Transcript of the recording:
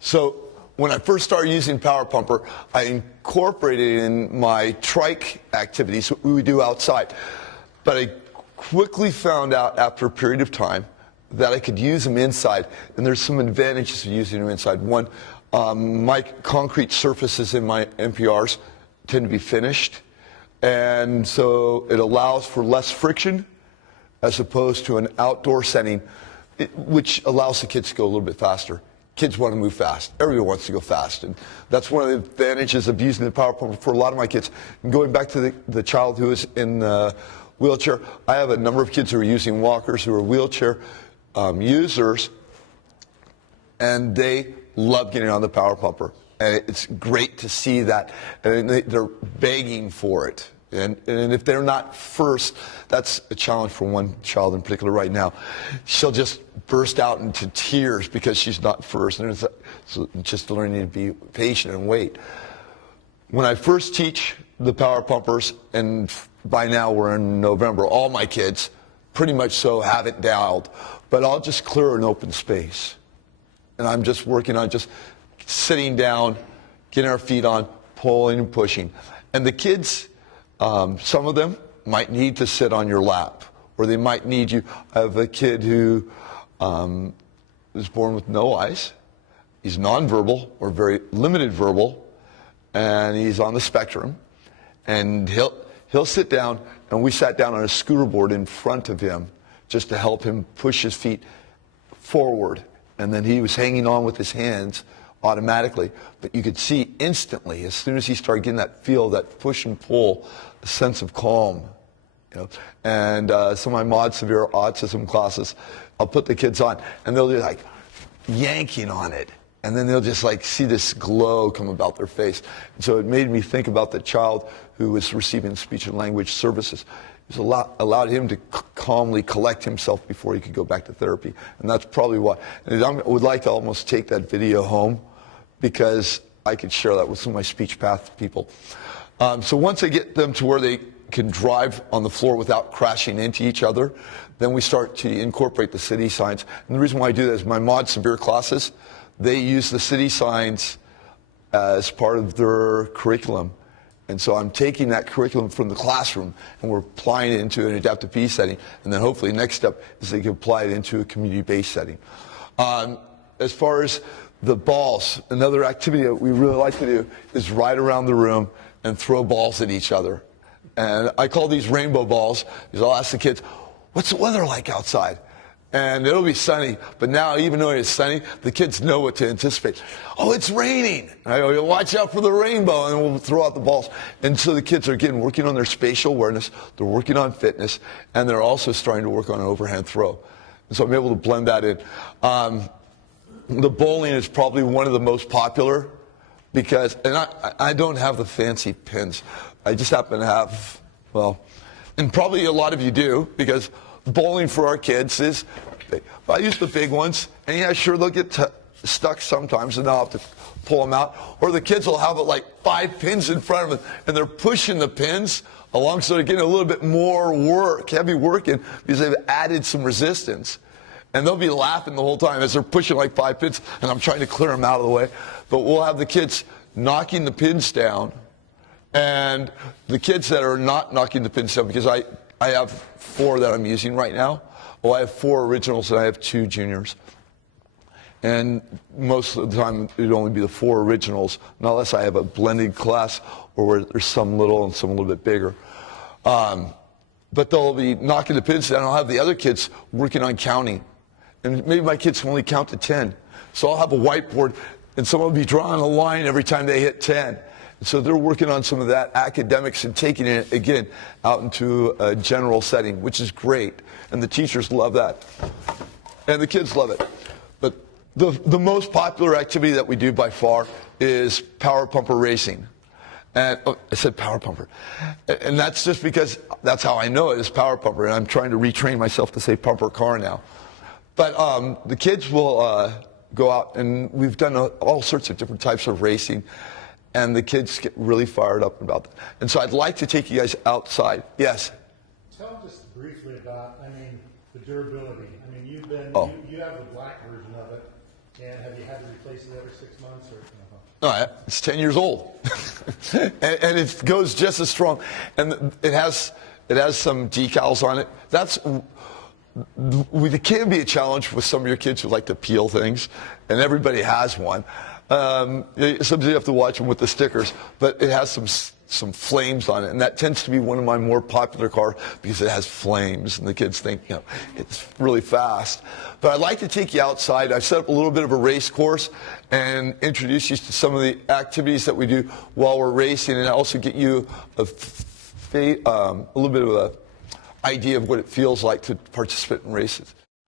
So when I first started using Power Pumper, I incorporated it in my trike activities we would do outside. But I quickly found out after a period of time that I could use them inside, and there's some advantages of using them inside. One, my concrete surfaces in my NPRs tend to be finished, and so it allows for less friction as opposed to an outdoor setting, which allows the kids to go a little bit faster. Kids want to move fast. Everyone wants to go fast. And that's one of the advantages of using the Power Pumper for a lot of my kids. And going back to the child who is in the wheelchair, I have a number of kids who are using walkers, who are wheelchair users, and they love getting on the Power Pumper. And it's great to see that. And they're begging for it. And if they're not first, that's a challenge for one child in particular right now. She'll just burst out into tears because she's not first. And so just learning to be patient and wait. When I first teach the Power Pumpers, and by now we're in November, all my kids pretty much so have it dialed. But I'll just clear an open space. And I'm just working on just sitting down, getting our feet on, pulling and pushing. And the kids, some of them might need to sit on your lap, or they might need you. I have a kid who was born with no eyes. He's nonverbal, or very limited verbal, and he's on the spectrum. And he'll sit down, and we sat down on a scooter board in front of him just to help him push his feet forward. And then he was hanging on with his hands automatically. But you could see instantly, as soon as he started getting that feel, that push and pull, a sense of calm. You know? And some of my mod severe autism classes, I'll put the kids on, and they'll be like yanking on it. And then they'll just like see this glow come about their face. And so it made me think about the child who was receiving speech and language services. It allowed him to calmly collect himself before he could go back to therapy. And that's probably why. And I would like to almost take that video home, because I could share that with some of my speech path people. So once I get them to where they can drive on the floor without crashing into each other, then we start to incorporate the city signs. And the reason why I do that is my mod severe classes, they use the city signs as part of their curriculum. And so I'm taking that curriculum from the classroom, and we're applying it into an adaptive PE setting. And then hopefully next step is they can apply it into a community-based setting. As far as the balls, another activity that we really like to do is ride around the room and throw balls at each other. And I call these rainbow balls, because I'll ask the kids, what's the weather like outside? And it'll be sunny, but now even though it's sunny, the kids know what to anticipate. Oh, it's raining. I go, watch out for the rainbow, and we'll throw out the balls. And so the kids are, again, working on their spatial awareness, they're working on fitness, and they're also starting to work on an overhand throw. And so I'm able to blend that in. The bowling is probably one of the most popular, because, and I don't have the fancy pins. I just happen to have, well, and probably a lot of you do, because bowling for our kids is, I use the big ones, and yeah, sure, they'll get stuck sometimes, and I'll have to pull them out. Or the kids will have it like 5 pins in front of them, and they're pushing the pins along, so they're getting a little bit more work, heavy work in, because they've added some resistance. And they'll be laughing the whole time as they're pushing like 5 pins, and I'm trying to clear them out of the way. But we'll have the kids knocking the pins down, and the kids that are not knocking the pins down, because I have 4 that I'm using right now. Well, I have 4 originals and I have 2 juniors. And most of the time it would only be the 4 originals, unless I have a blended class or where there's some little and some a little bit bigger. But they'll be knocking the pins down. I'll have the other kids working on counting. And maybe my kids can only count to 10. So I'll have a whiteboard, and someone will be drawing a line every time they hit 10. So they're working on some of that academics and taking it, again, out into a general setting, which is great. And the teachers love that. And the kids love it. But the most popular activity that we do by far is Power Pumper racing. And I said Power Pumper. And that's just because that's how I know it is Power Pumper. And I'm trying to retrain myself to say pumper car now. But the kids will go out, and we've done all sorts of different types of racing. And the kids get really fired up about that. And so I'd like to take you guys outside. Yes? Tell just briefly about, the durability. You have the black version of it. And have you had to replace it every 6 months? Or, No, it's 10 years old, and it goes just as strong. And it has some decals on it. It can be a challenge with some of your kids who like to peel things, and everybody has one. Sometimes you have to watch them with the stickers, but it has some flames on it, and that tends to be one of my more popular cars because it has flames, and the kids think, it's really fast. But I'd like to take you outside. I've set up a little bit of a race course and introduce you to some of the activities that we do while we're racing, and also get you a little bit of an idea of what it feels like to participate in races.